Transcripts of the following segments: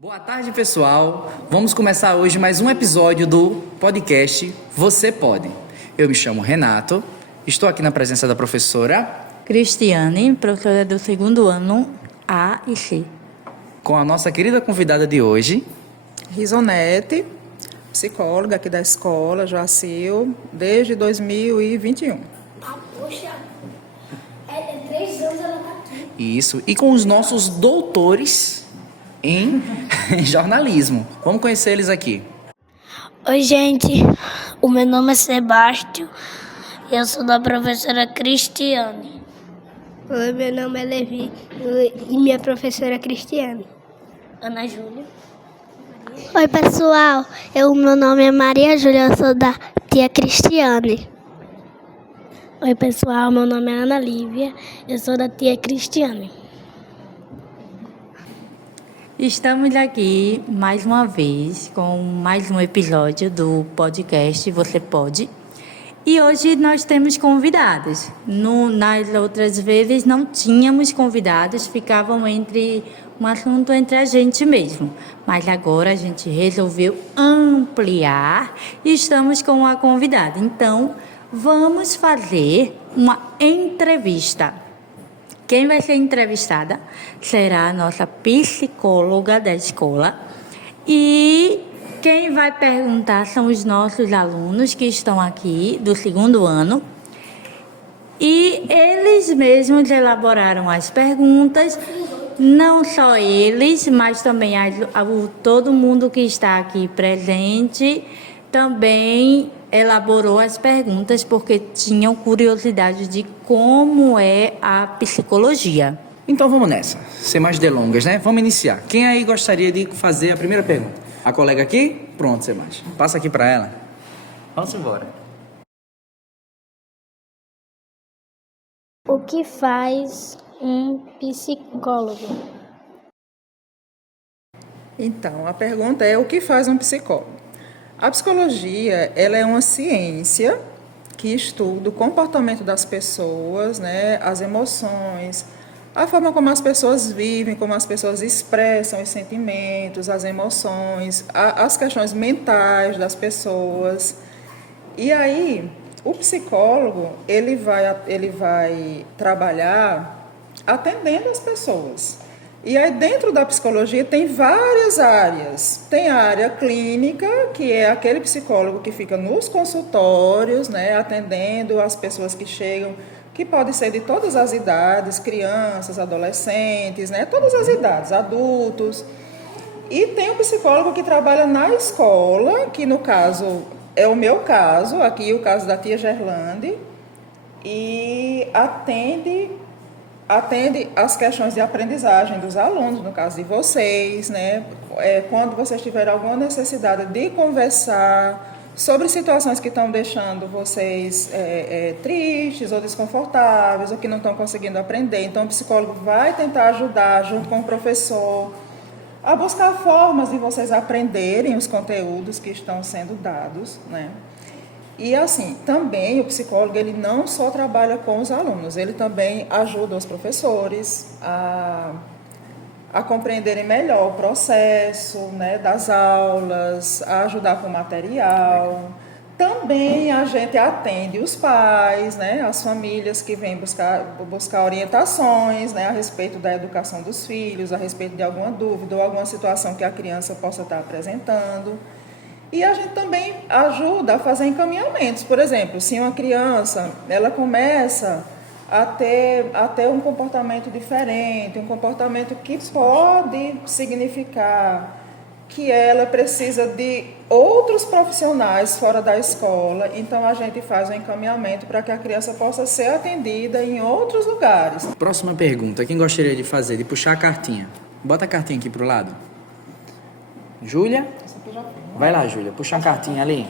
Boa tarde, pessoal. Vamos começar hoje mais um episódio do podcast Você Pode. Eu me chamo Renato, estou aqui na presença da professora Cristiane, professora do segundo ano A e C. com a nossa querida convidada de hoje, Risonete, psicóloga aqui da escola, Joacil, desde 2021. Poxa, é 3 anos ela tá aqui. Isso, e com os nossos doutores em jornalismo. Vamos conhecer eles aqui. Oi, gente. O meu nome é Sebastião e eu sou da professora Cristiane. Oi, meu nome é Levi e minha professora é Cristiane. Ana Júlia. Oi, pessoal. Meu nome é Maria Júlia, eu sou da tia Cristiane. Oi, pessoal. Meu nome é Ana Lívia, eu sou da tia Cristiane. Estamos aqui mais uma vez com mais um episódio do podcast Você Pode. E hoje nós temos convidados. Nas outras vezes não tínhamos convidados, ficavam um assunto entre a gente mesmo. Mas agora a gente resolveu ampliar e estamos com uma convidada. Então, vamos fazer uma entrevista. Quem vai ser entrevistada será a nossa psicóloga da escola. E quem vai perguntar são os nossos alunos que estão aqui do segundo ano. E eles mesmos elaboraram as perguntas. Não só eles, mas também todo mundo que está aqui presente também elaborou as perguntas porque tinham curiosidade de como é a psicologia. Então vamos nessa, sem mais delongas, né? Vamos iniciar. Quem aí gostaria de fazer a primeira pergunta? A colega aqui? Pronto, Sebastião. Passa aqui para ela. Vamos embora. O que faz um psicólogo? Então, a pergunta é: o que faz um psicólogo? A psicologia, ela é uma ciência que estuda o comportamento das pessoas, né, as emoções, a forma como as pessoas vivem, como as pessoas expressam os sentimentos, as emoções, as questões mentais das pessoas. E aí, o psicólogo, ele vai trabalhar atendendo as pessoas. E aí, dentro da psicologia, tem várias áreas. Tem a área clínica, que é aquele psicólogo que fica nos consultórios, né, atendendo as pessoas que chegam, que podem ser de todas as idades, crianças, adolescentes, né, todas as idades, adultos. E tem o psicólogo que trabalha na escola, que no caso é o meu caso, aqui o caso da tia Gerlande, e atende as questões de aprendizagem dos alunos, no caso de vocês, né? Quando vocês tiverem alguma necessidade de conversar sobre situações que estão deixando vocês tristes ou desconfortáveis, ou que não estão conseguindo aprender. Então, o psicólogo vai tentar ajudar, junto com o professor, a buscar formas de vocês aprenderem os conteúdos que estão sendo dados, né? E assim, também o psicólogo, ele não só trabalha com os alunos, ele também ajuda os professores a compreenderem melhor o processo, né, das aulas, a ajudar com o material. Também a gente atende os pais, né, as famílias que vêm buscar orientações, né, a respeito da educação dos filhos, a respeito de alguma dúvida ou alguma situação que a criança possa estar apresentando. E a gente também ajuda a fazer encaminhamentos. Por exemplo, se uma criança ela começa a ter um comportamento diferente, um comportamento que pode significar que ela precisa de outros profissionais fora da escola, então a gente faz um encaminhamento para que a criança possa ser atendida em outros lugares. Próxima pergunta. Quem gostaria de fazer? De puxar a cartinha. Bota a cartinha aqui pro lado. Júlia? Vai lá, Júlia. Puxa uma cartinha ali.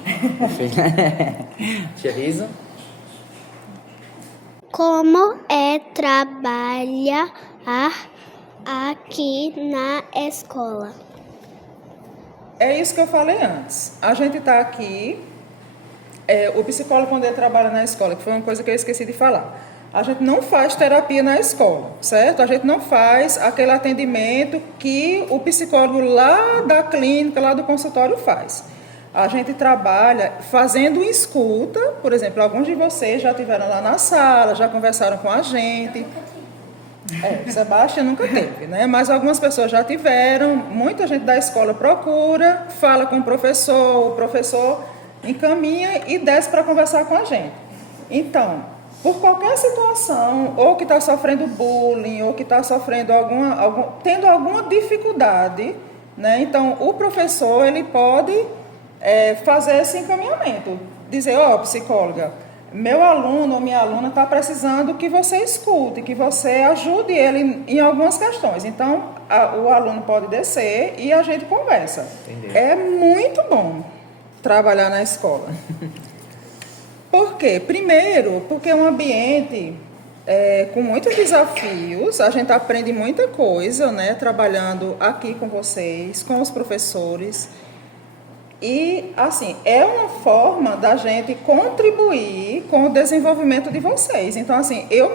Tia Risa. Como é trabalhar aqui na escola? É isso que eu falei antes. A gente está aqui, o psicólogo, quando ele trabalha na escola, que foi uma coisa que eu esqueci de falar. A gente não faz terapia na escola, certo? A gente não faz aquele atendimento que o psicólogo lá da clínica, lá do consultório faz. A gente trabalha fazendo escuta, por exemplo, alguns de vocês já estiveram lá na sala, já conversaram com a gente. Sebastião nunca teve, né? Mas algumas pessoas já tiveram, muita gente da escola procura, fala com o professor encaminha e desce para conversar com a gente. Então, por qualquer situação, ou que está sofrendo bullying, ou que está sofrendo tendo alguma dificuldade, né? Então, o professor ele pode fazer esse encaminhamento, dizer, psicóloga, meu aluno ou minha aluna está precisando que você escute, que você ajude ele em algumas questões. Então, o aluno pode descer e a gente conversa. Entendi. É muito bom trabalhar na escola. Por quê? Primeiro, porque é um ambiente com muitos desafios, a gente aprende muita coisa, né, trabalhando aqui com vocês, com os professores. E, assim, é uma forma da gente contribuir com o desenvolvimento de vocês. Então, assim, eu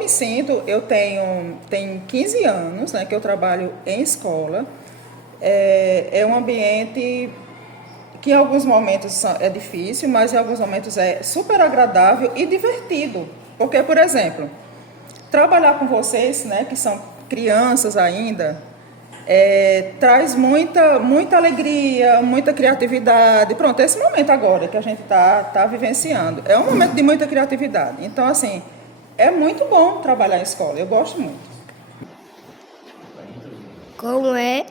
tenho 15 anos, né, que eu trabalho em escola. É um ambiente que em alguns momentos é difícil, mas em alguns momentos é super agradável e divertido. Porque, por exemplo, trabalhar com vocês, né, que são crianças ainda, traz muita alegria, muita criatividade. Pronto, esse momento agora que a gente está vivenciando é um momento de muita criatividade. Então, assim, é muito bom trabalhar em escola, eu gosto muito. Como é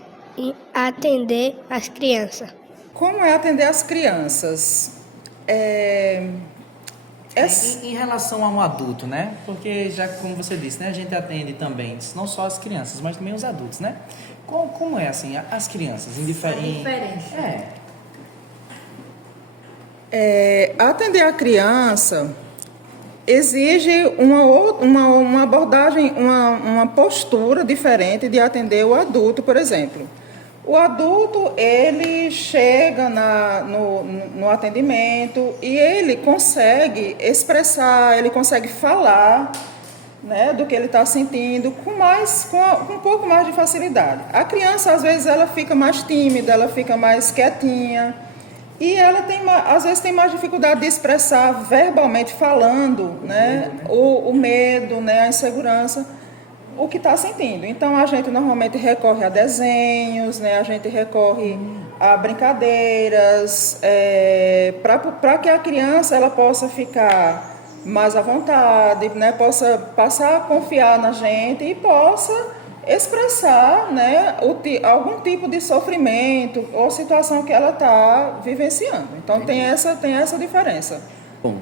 atender as crianças? Como é atender as crianças? Em relação a um adulto, né? Porque já como você disse, né, a gente atende também não só as crianças, mas também os adultos, né? Como é assim as crianças Atender a criança exige uma abordagem, uma postura diferente de atender o adulto, por exemplo. O adulto, ele chega no atendimento e ele consegue expressar, ele consegue falar, né, do que ele está sentindo com um pouco mais de facilidade. A criança, às vezes, ela fica mais tímida, ela fica mais quietinha e ela às vezes tem mais dificuldade de expressar verbalmente, falando, né, o medo, né, a insegurança, o que está sentindo. Então, a gente normalmente recorre a desenhos, né? A gente recorre a brincadeiras, para que a criança ela possa ficar mais à vontade, né? Possa passar a confiar na gente e possa expressar, né, algum tipo de sofrimento ou situação que ela está vivenciando. Então, tem essa diferença. Bom,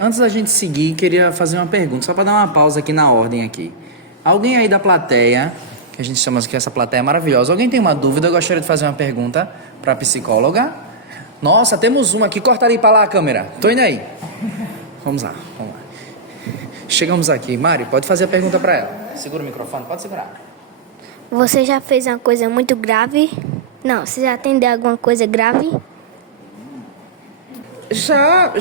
antes da gente seguir, queria fazer uma pergunta, só para dar uma pausa aqui na ordem aqui. Alguém aí da plateia, que a gente chama que essa plateia é maravilhosa, alguém tem uma dúvida? Eu gostaria de fazer uma pergunta para a psicóloga. Nossa, temos uma aqui, corta ali para lá a câmera. Tô indo aí. Vamos lá. Chegamos aqui. Mari, pode fazer a pergunta para ela. Segura o microfone, pode segurar. Você já fez uma coisa muito grave? Não, você já atendeu alguma coisa grave? Já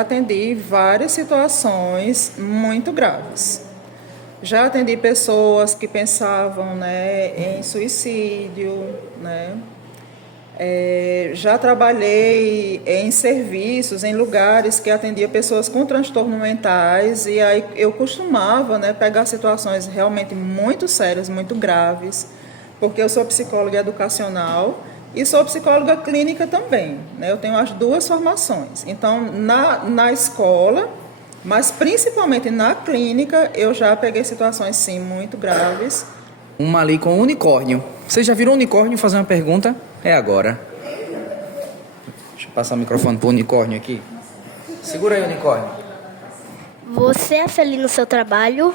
atendi várias situações muito graves. Já atendi pessoas que pensavam, né, em suicídio, né? Já trabalhei em serviços, em lugares que atendia pessoas com transtornos mentais e aí eu costumava, né, pegar situações realmente muito sérias, muito graves, porque eu sou psicóloga educacional e sou psicóloga clínica também, né? Eu tenho as duas formações. Então, na escola, mas principalmente na clínica, eu já peguei situações, sim, muito graves. Uma ali com unicórnio. Você já virou unicórnio e fazer uma pergunta? É agora. Deixa eu passar o microfone pro unicórnio aqui. Segura aí, unicórnio. Você é feliz no seu trabalho?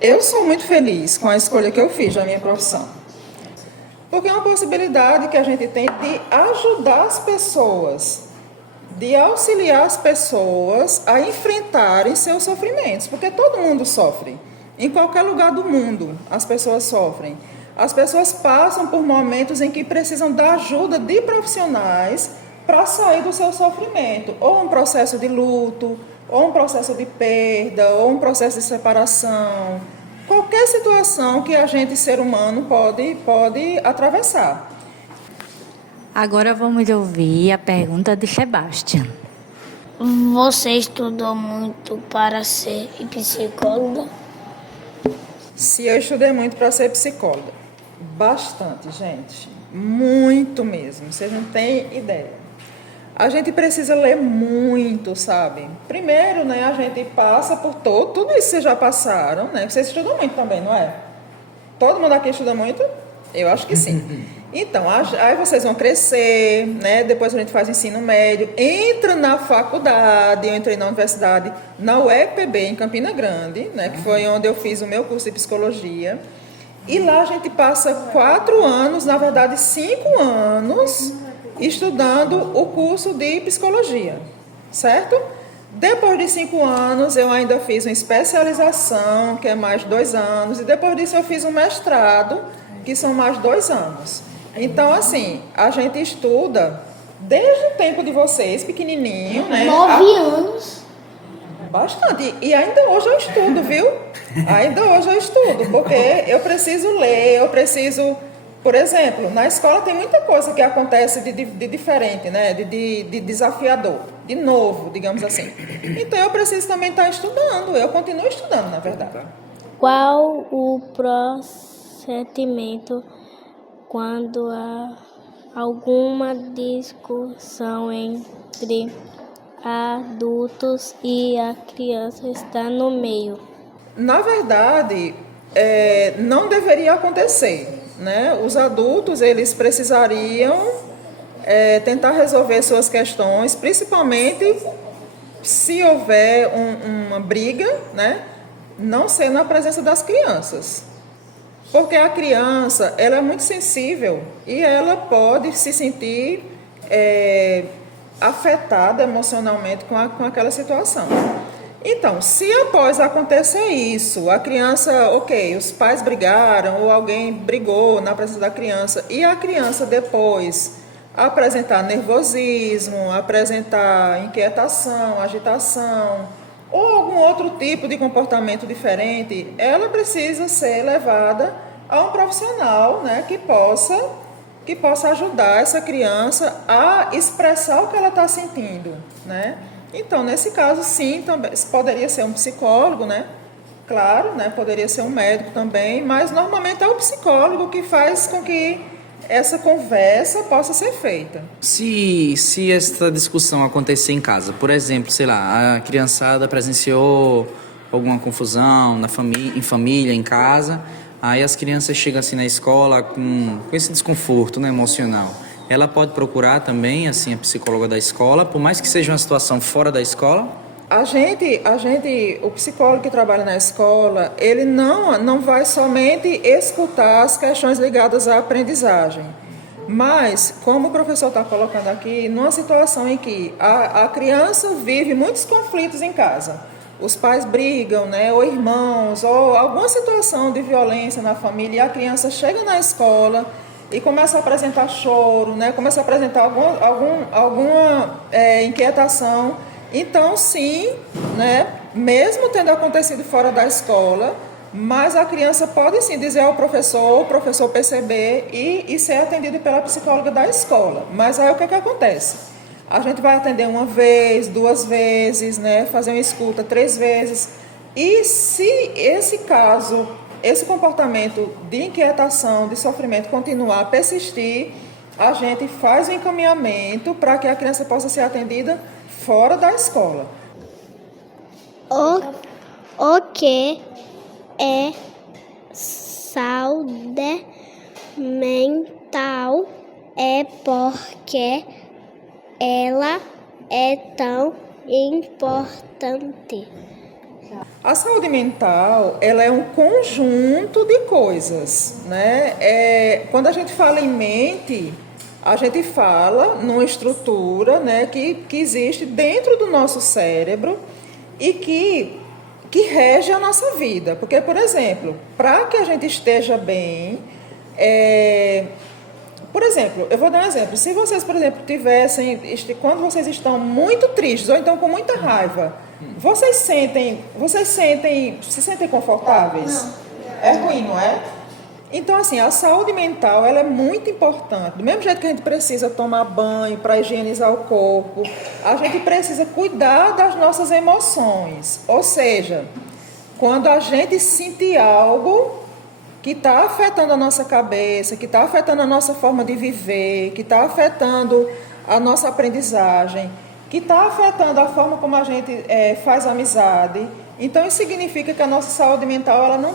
Eu sou muito feliz com a escolha que eu fiz na minha profissão. Porque é uma possibilidade que a gente tem de ajudar as pessoas, de auxiliar as pessoas a enfrentarem seus sofrimentos, porque todo mundo sofre. Em qualquer lugar do mundo, as pessoas sofrem. As pessoas passam por momentos em que precisam da ajuda de profissionais para sair do seu sofrimento, ou um processo de luto, ou um processo de perda, ou um processo de separação, qualquer situação que a gente, ser humano, pode atravessar. Agora vamos ouvir a pergunta de Sebastião. Você estudou muito para ser psicóloga? Se eu estudei muito para ser psicóloga, bastante, gente, muito mesmo, vocês não têm ideia. A gente precisa ler muito, sabe? Primeiro, né, a gente passa por tudo isso que vocês já passaram, né? Vocês estudam muito também, não é? Todo mundo aqui estuda muito? Eu acho que sim. Então, aí vocês vão crescer, né? Depois a gente faz ensino médio, entra na faculdade, eu entrei na universidade, na UEPB, em Campina Grande, né? Que foi onde eu fiz o meu curso de psicologia. E lá a gente passa 4 anos, na verdade 5 anos, estudando o curso de psicologia, certo? Depois de 5 anos, eu ainda fiz uma especialização, que é mais 2 anos, e depois disso eu fiz um mestrado, que são mais 2 anos. Então, assim, a gente estuda desde o tempo de vocês, pequenininho, né? 9 anos. Bastante. E ainda hoje eu estudo, viu? Ainda hoje eu estudo, porque eu preciso ler, eu preciso... Por exemplo, na escola tem muita coisa que acontece de diferente, né? De desafiador, de novo, digamos assim. Então, eu preciso também estar estudando. Eu continuo estudando, na verdade. Qual o procedimento quando há alguma discussão entre adultos e a criança está no meio? Na verdade, não deveria acontecer, né? Os adultos, eles precisariam tentar resolver suas questões, principalmente se houver uma briga, né? Não ser na presença das crianças. Porque a criança, ela é muito sensível e ela pode se sentir afetada emocionalmente com aquela situação. Então, se após acontecer isso, a criança, os pais brigaram ou alguém brigou na presença da criança e a criança depois apresentar nervosismo, apresentar inquietação, agitação ou algum outro tipo de comportamento diferente, ela precisa ser levada a um profissional, né, que possa ajudar essa criança a expressar o que ela está sentindo, né? Então, nesse caso, sim, também poderia ser um psicólogo, né? Claro, né? Poderia ser um médico também, mas normalmente é o psicólogo que faz com que essa conversa possa ser feita. Se essa discussão acontecer em casa, por exemplo, sei lá, a criançada presenciou alguma confusão em família, em casa, aí as crianças chegam assim na escola com esse desconforto, né, emocional. Ela pode procurar também, assim, a psicóloga da escola, por mais que seja uma situação fora da escola? O psicólogo que trabalha na escola, ele não vai somente escutar as questões ligadas à aprendizagem, mas, como o professor está colocando aqui, numa situação em que a criança vive muitos conflitos em casa, os pais brigam, né, ou irmãos, ou alguma situação de violência na família, e a criança chega na escola e começa a apresentar choro, né, começa a apresentar alguma inquietação. Então, sim, né, mesmo tendo acontecido fora da escola, mas a criança pode sim dizer ao professor, o professor perceber e ser atendido pela psicóloga da escola. Mas aí o que acontece? A gente vai atender 1 vez, 2 vezes, né, fazer uma escuta 3 vezes. E se esse caso, esse comportamento de inquietação, de sofrimento continuar a persistir, a gente faz o encaminhamento para que a criança possa ser atendida fora da escola. O que é saúde mental é porque ela é tão importante. A saúde mental, ela é um conjunto de coisas, né? Quando a gente fala em mente, a gente fala numa estrutura, né, que existe dentro do nosso cérebro e que rege a nossa vida. Porque, por exemplo, para que a gente esteja bem, Por exemplo, eu vou dar um exemplo. Se vocês, por exemplo, quando vocês estão muito tristes ou então com muita raiva, vocês se sentem confortáveis? Não. É ruim, não é? Então, assim, a saúde mental, ela é muito importante. Do mesmo jeito que a gente precisa tomar banho para higienizar o corpo, a gente precisa cuidar das nossas emoções. Ou seja, quando a gente sentir algo que está afetando a nossa cabeça, que está afetando a nossa forma de viver, que está afetando a nossa aprendizagem, que está afetando a forma como a gente faz amizade, então isso significa que a nossa saúde mental ela não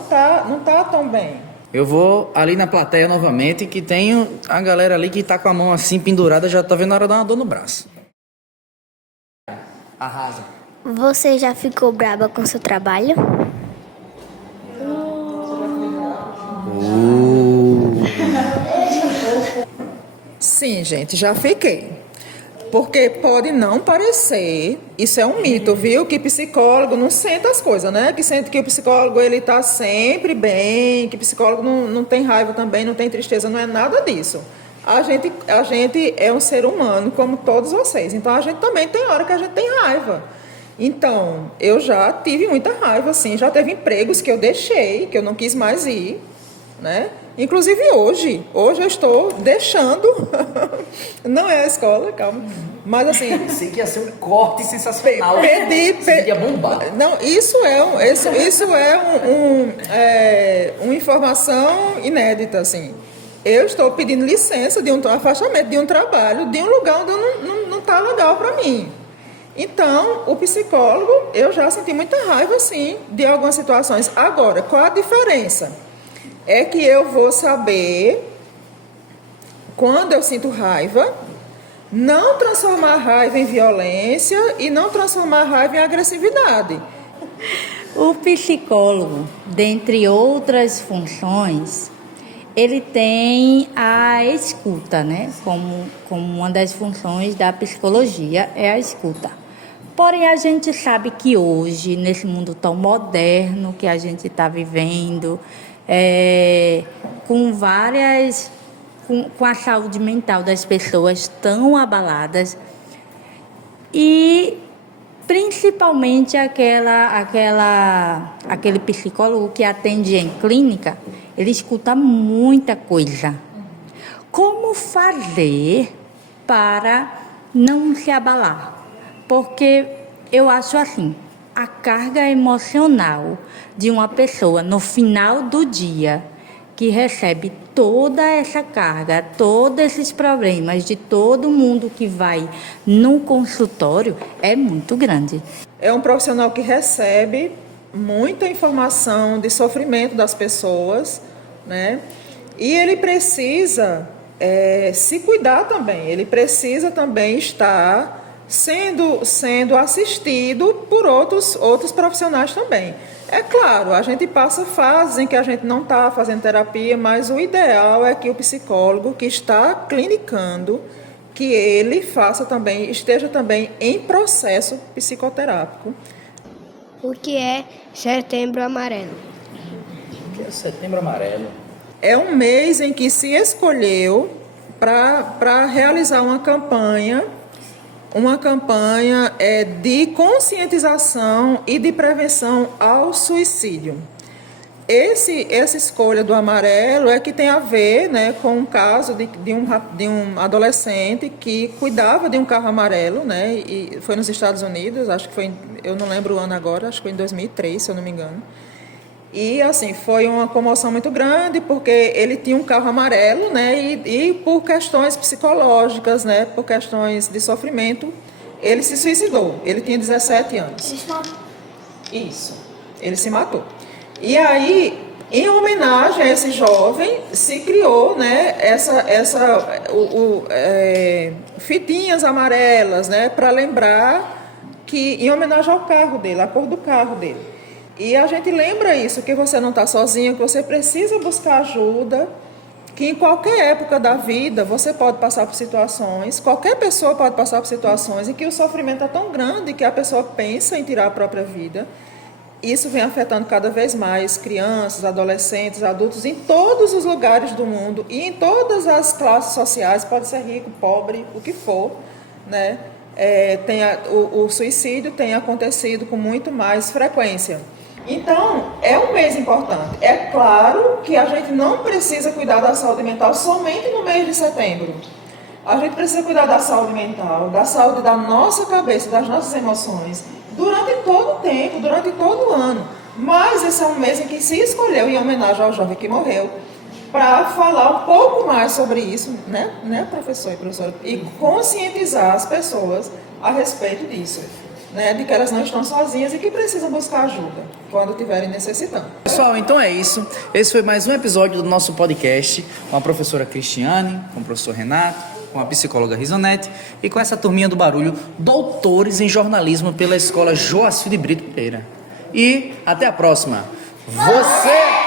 tá tão bem. Eu vou ali na plateia novamente, que tem a galera ali que tá com a mão assim pendurada, já tá vendo a hora de dar uma dor no braço. Arrasa. Você já ficou braba com seu trabalho? Sim, gente, já fiquei. Porque pode não parecer, isso é um mito, viu? Que psicólogo não sente as coisas, né? Que sente que o psicólogo ele tá sempre bem, que psicólogo não tem raiva também, não tem tristeza, não é nada disso. A gente é um ser humano como todos vocês, então a gente também tem hora que a gente tem raiva. Então, eu já tive muita raiva, assim, já teve empregos que eu deixei, que eu não quis mais ir, né? Inclusive hoje eu estou deixando, não é a escola, calma, mas assim... Sei que ia ser um corte sensacional. Ia bombar. Não, isso é uma informação inédita, assim. Eu estou pedindo licença de um afastamento de um trabalho, de um lugar onde não está legal para mim. Então, o psicólogo, eu já senti muita raiva, sim, de algumas situações. Agora, qual a diferença? É que eu vou saber, quando eu sinto raiva, não transformar a raiva em violência e não transformar a raiva em agressividade. O psicólogo, dentre outras funções, ele tem a escuta, né? Como uma das funções da psicologia é a escuta. Porém, a gente sabe que hoje, nesse mundo tão moderno que a gente está vivendo, com a saúde mental das pessoas tão abaladas e principalmente aquele psicólogo que atende em clínica, ele escuta muita coisa. Como fazer para não se abalar? Porque eu acho assim, a carga emocional de uma pessoa no final do dia que recebe toda essa carga, todos esses problemas de todo mundo que vai no consultório é muito grande. É um profissional que recebe muita informação de sofrimento das pessoas, né? E ele precisa se cuidar também, ele precisa também estar sendo assistido por outros profissionais também. É claro, a gente passa fases em que a gente não está fazendo terapia, mas o ideal é que o psicólogo que está clinicando, que ele esteja também em processo psicoterápico. O que é Setembro Amarelo? O que é Setembro Amarelo? É um mês em que se escolheu para realizar uma campanha de conscientização e de prevenção ao suicídio. Essa escolha do amarelo é que tem a ver, né, com um caso de um adolescente que cuidava de um carro amarelo, né, e foi nos Estados Unidos, acho que foi, eu não lembro o ano agora, acho que foi em 2003, se eu não me engano. E, assim, foi uma comoção muito grande, porque ele tinha um carro amarelo, né, e por questões psicológicas, né, por questões de sofrimento, ele se suicidou. Ele tinha 17 anos. Isso, ele se matou. E aí, em homenagem a esse jovem, se criou, né, fitinhas amarelas, né, para lembrar que, em homenagem ao carro dele, à cor do carro dele. E a gente lembra isso, que você não está sozinho, que você precisa buscar ajuda, que em qualquer época da vida você pode passar por situações, qualquer pessoa pode passar por situações em que o sofrimento é tão grande que a pessoa pensa em tirar a própria vida. isso vem afetando cada vez mais crianças, adolescentes, adultos em todos os lugares do mundo e em todas as classes sociais, pode ser rico, pobre, o que for, né? O suicídio tem acontecido com muito mais frequência. Então, é um mês importante. É claro que a gente não precisa cuidar da saúde mental somente no mês de setembro. A gente precisa cuidar da saúde mental, da saúde da nossa cabeça, das nossas emoções, durante todo o tempo, durante todo o ano. Mas esse é um mês em que se escolheu, em homenagem ao jovem que morreu, para falar um pouco mais sobre isso, né, professor e professora? E conscientizar as pessoas a respeito disso, né, de que elas não estão sozinhas e que precisam buscar ajuda quando estiverem necessitando. Pessoal, então é isso. Esse foi mais um episódio do nosso podcast com a professora Cristiane, com o professor Renato, com a psicóloga Risonete e com essa turminha do barulho, doutores em jornalismo pela Escola Joacir de Brito Pereira. E até a próxima. Você